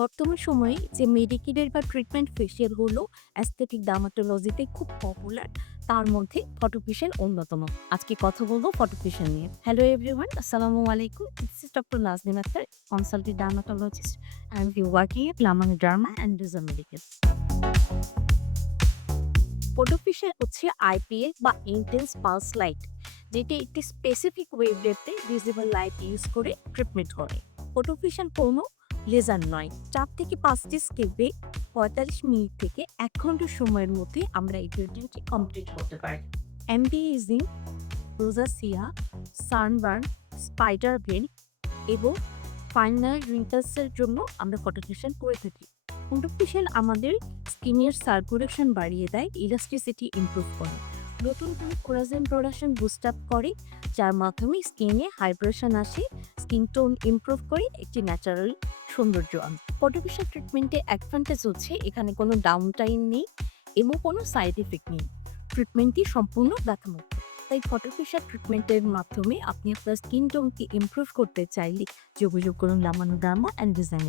বর্তমান সময়ে যে মেডিকেলের বা ট্রিটমেন্ট ফেসিয়াল হলো অ্যাস্থেটিক ডার্মাটোলজিতে খুব পপুলার তার মধ্যে ফটোফিশিয়াল অন্যতম। আজকে কথা বলব ফটোফিশিয়াল নিয়ে। হ্যালো এভরিওয়ান আসসালামু আলাইকুম। This is doctor Naznin Akter consultant dermatologist and you working at লামাং derma and laser medical photofacial হচ্ছে আইপিএল বা ইন্টেন্স পালস লাইট যেটি একটি স্পেসিফিক ওয়েভলেটে ভিজিবল লাইট ইউজ করে ট্রিটমেন্ট করে। ফটোফিশিয়াল কোনো লেজার নয়। চার থেকে পাঁচটি স্কেপে পঁয়তাল্লিশ মিনিট থেকে এক ঘণ্টা সময়ের মধ্যে আমরা এই ট্রিটমেন্টটি কমপ্লিট করতে পারি। অ্যাম্বিইজিং রোজাসিয়া, সানবার্ন, স্পাইডার ব্রেন এবং ফাইনাল রিঙ্কালসের জন্য আমরা ফটোফিশিয়াল করে থাকি। ফটোফিশিয়াল আমাদের স্কিনের সার্কুলেশন বাড়িয়ে দেয়, ইলাস্টিসিটি ইমপ্রুভ করে। নতুন করে কোলাজেন প্রোডাকশন বুস্ট আপ করে, যার মাধ্যমে স্কিনে হাইড্রেশন আসে, স্কিন টোন ইমপ্রুভ করে একটি ন্যাচারাল সৌন্দর্য আনে। ফটোফিশিয়াল ট্রিটমেন্টে অ্যাডভান্টেজ হচ্ছে, এখানে কোনো ডাউন টাইম নেই, এবং কোনো সাইড এফেক্ট নেই। ট্রিটমেন্টটি সম্পূর্ণ ব্যথামুক্ত। তাই ফটোফিশিয়াল ট্রিটমেন্টের মাধ্যমে আপনি আপনার স্কিন টোনকে ইমপ্রুভ করতে চাইলে যোগাযোগ করুন লামানো ডার্মা অ্যান্ড ডিজাইন